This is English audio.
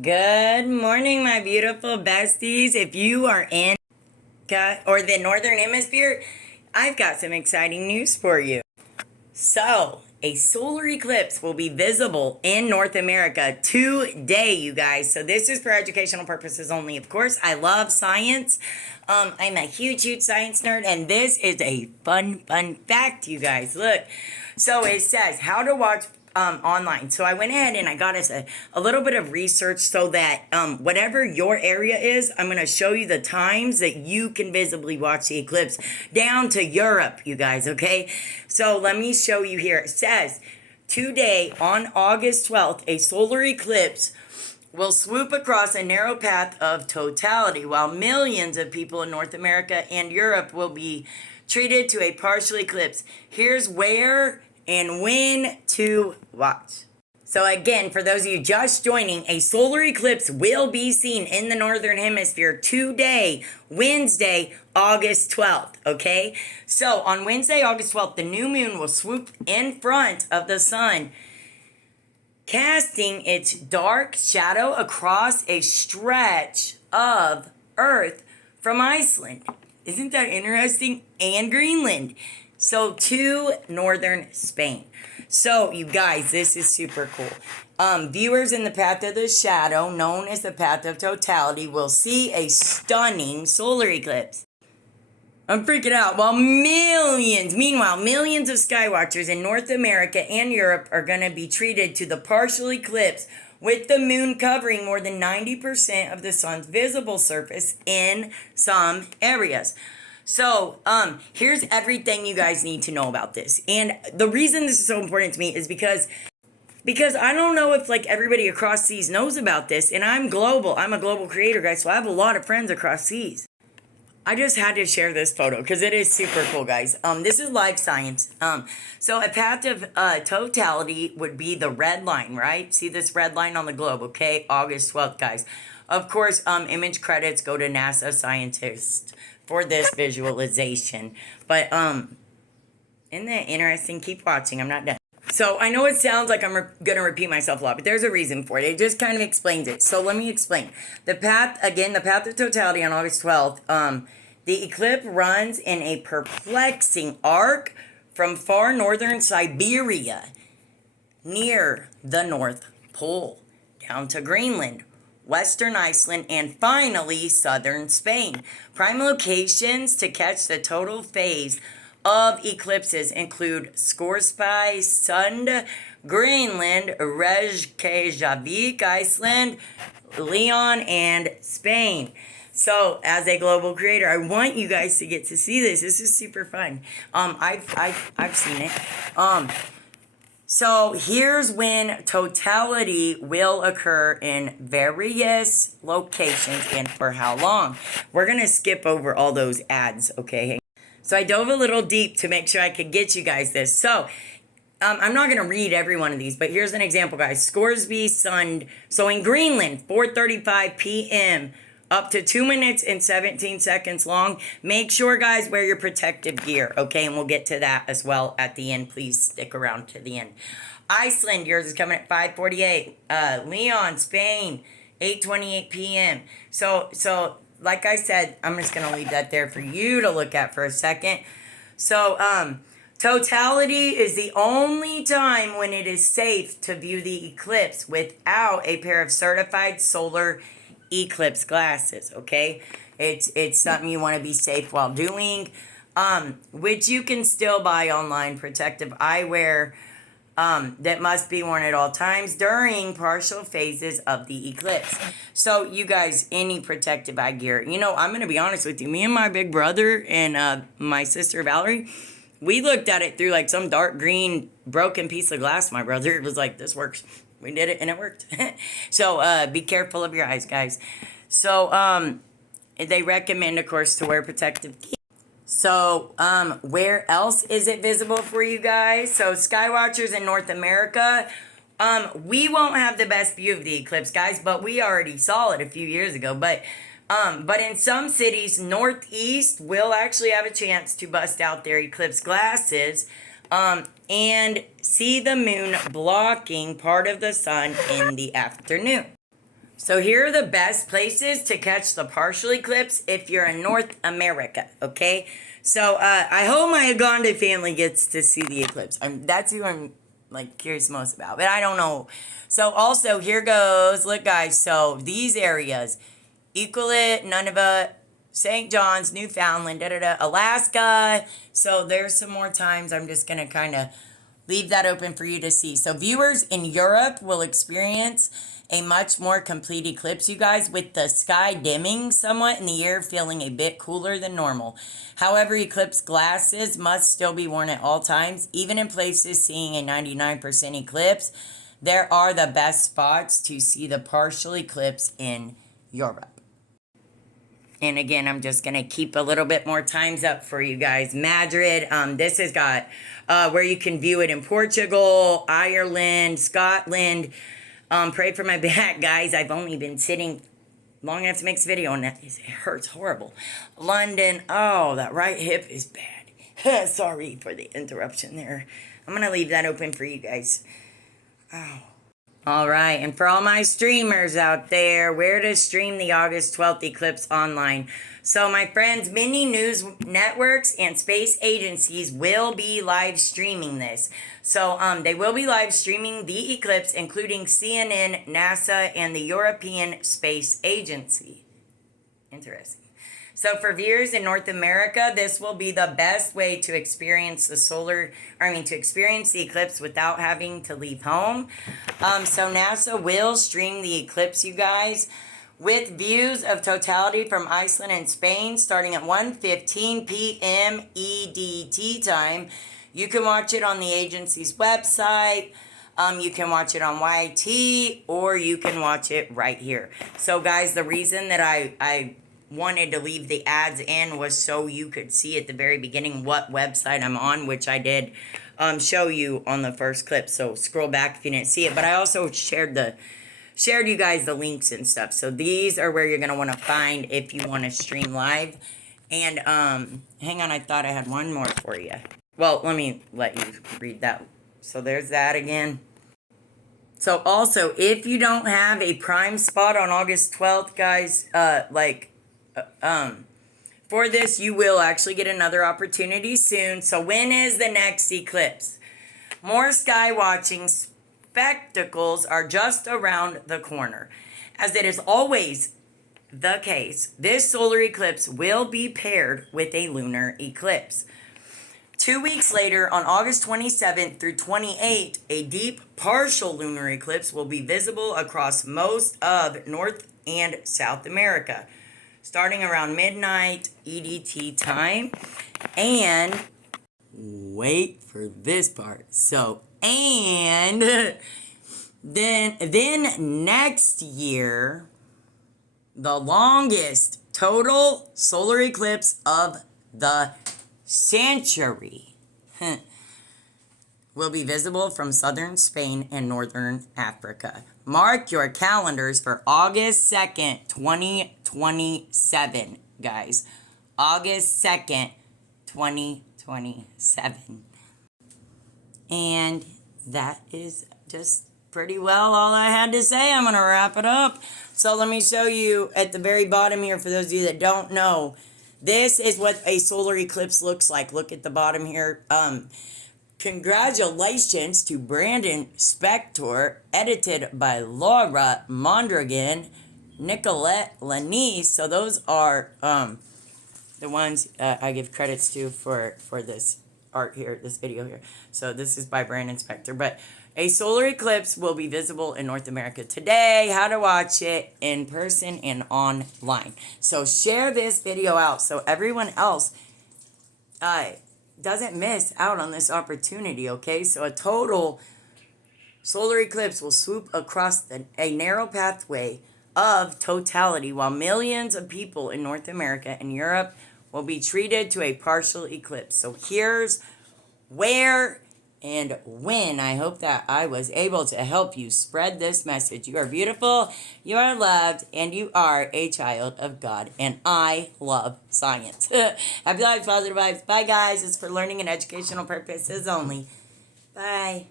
Good morning, my beautiful besties. If you are in or the Northern Hemisphere, I've got some exciting news for you. So, a solar eclipse will be visible in North America today, you guys. So, this is for educational purposes only. Of course, I love science. I'm a huge science nerd, and this is a fun fact, you guys. Look, so it says how to watch online. So I went ahead and I got us a little bit of research so that whatever your area is, I'm going to show you the times that you can visibly watch the eclipse down to Europe, you guys, okay? So let me show you here. It says today on August 12th, a solar eclipse will swoop across a narrow path of totality while millions of people in North America and Europe will be treated to a partial eclipse. Here's where and when to watch. So again, for those of you just joining, a solar eclipse will be seen in the Northern Hemisphere today, Wednesday, August 12th, okay? So on Wednesday, August 12th, the new moon will swoop in front of the sun, casting its dark shadow across a stretch of Earth from Iceland. Isn't that interesting? And Greenland. So to northern Spain. So you guys, this is super cool. Viewers in the path of the shadow, known as the path of totality, will see a stunning solar eclipse. I'm freaking out. Meanwhile, millions of skywatchers in North America and Europe are going to be treated to the partial eclipse with the moon covering more than 90% of the sun's visible surface in some areas. So, here's everything you guys need to know about this. And the reason this is so important to me is because I don't know if like everybody across seas knows about this, and I'm global. I'm a global creator, guys, so I have a lot of friends across seas. I just had to share this photo because it is super cool, guys. This is live science. So a path of totality would be the red line, right? See this red line on the globe, okay? August 12th, guys. Of course, image credits go to NASA scientists for this visualization. But isn't that interesting? Keep watching. I'm not done. So I know it sounds like I'm going to repeat myself a lot, but there's a reason for it. It just kind of explains it. So let me explain. The path of totality on August 12th, the eclipse runs in a perplexing arc from far northern Siberia near the North Pole down to Greenland, Western Iceland, and finally southern Spain. Prime locations to catch the total phase of eclipses include Scoresby, Sund, Greenland, Reykjavik, Iceland, Leon, and Spain. So, as a global creator, I want you guys to get to see this. This is super fun. I've seen it. So here's when totality will occur in various locations and for how long. We're going to skip over all those ads, okay? So I dove a little deep to make sure I could get you guys this. So I'm not going to read every one of these, but here's an example, guys. Scoresby, Sund. So in Greenland, 4:35 p.m., up to 2 minutes and 17 seconds long. Make sure, guys, wear your protective gear, okay? And we'll get to that as well at the end. Please stick around to the end. Iceland, yours is coming at 5:48. Leon, Spain, 8:28 p.m. So, like I said, I'm just going to leave that there for you to look at for a second. So, totality is the only time when it is safe to view the eclipse without a pair of certified solar eclipse glasses, okay? It's something you want to be safe while doing, which you can still buy online, protective eyewear that must be worn at all times during partial phases of the eclipse. So you guys, any protective eye gear, you know, I'm going to be honest with you, me and my big brother and my sister Valerie, we looked at it through like some dark green broken piece of glass. My brother was like, this works. We did it and it worked. So be careful of your eyes, guys. So they recommend, of course, to wear protective gear. So where else is it visible for you guys? So skywatchers in North America, we won't have the best view of the eclipse, guys, but we already saw it a few years ago. But in some cities, Northeast will actually have a chance to bust out their eclipse glasses and see the moon blocking part of the sun in the afternoon. So here are the best places to catch the partial eclipse if you're in North America, okay? So I hope my Uganda family gets to see the eclipse. That's who I'm like curious most about, but I don't know. So also here goes, look guys, so these areas, Equalit, Nunavut, St. John's, Newfoundland, Alaska. So there's some more times I'm just gonna kind of leave that open for you to see. So viewers in Europe will experience a much more complete eclipse, you guys, with the sky dimming somewhat and the air feeling a bit cooler than normal. However, eclipse glasses must still be worn at all times. Even in places seeing a 99% eclipse, there are the best spots to see the partial eclipse in Europe. And again, I'm just going to keep a little bit more times up for you guys. Madrid, this has got where you can view it in Portugal, Ireland, Scotland. Pray for my back, guys. I've only been sitting long enough to make this video, and it hurts horrible. London, oh, that right hip is bad. Sorry for the interruption there. I'm going to leave that open for you guys. Oh. All right, and for all my streamers out there, where to stream the August 12th eclipse online. So my friends, many news networks and space agencies will be live streaming this. So they will be live streaming the eclipse, including CNN, NASA, and the European Space Agency. Interesting. So for viewers in North America, this will be the best way to experience to experience the eclipse without having to leave home. So NASA will stream the eclipse, you guys, with views of totality from Iceland and Spain starting at 1:15 p.m. EDT time. You can watch it on the agency's website. You can watch it on YT, or you can watch it right here. So guys, the reason that I wanted to leave the ads in was so you could see at the very beginning what website I'm on, which I did show you on the first clip. So scroll back if you didn't see it. But I also shared you guys the links and stuff. So these are where you're gonna want to find if you want to stream live. And hang on, I thought I had one more for you. Well, let me let you read that. So there's that again. So also, if you don't have a prime spot on August 12th, guys, for this, you will actually get another opportunity soon. So when is the next eclipse? More sky watching spectacles are just around the corner. As it is always the case, this solar eclipse will be paired with a lunar eclipse. 2 weeks later, on August 27th through 28th, a deep partial lunar eclipse will be visible across most of North and South America, starting around midnight EDT time. And wait for this part. So, and then next year, the longest total solar eclipse of the century will be visible from southern Spain and northern Africa. Mark your calendars for August 2nd, 2027, guys. August 2nd, 2027. And that is just pretty well all I had to say. I'm going to wrap it up. So let me show you at the very bottom here, for those of you that don't know, this is what a solar eclipse looks like. Look at the bottom here. Congratulations to Brandon Spector, edited by Laura Mondragon, Nicolette Lanise. So those are the ones I give credits to for this art here, this video here. So this is by Brandon Spector. But a solar eclipse will be visible in North America today. How to watch it in person and online. So share this video out so everyone else doesn't miss out on this opportunity, okay? So a total solar eclipse will swoop across a narrow pathway of totality, while millions of people in North America and Europe will be treated to a partial eclipse. So here's where and when. I hope that I was able to help you spread this message. You are beautiful, you are loved, and you are a child of God. And I love science. Happy lives, positive vibes. Bye, guys. It's for learning and educational purposes only. Bye.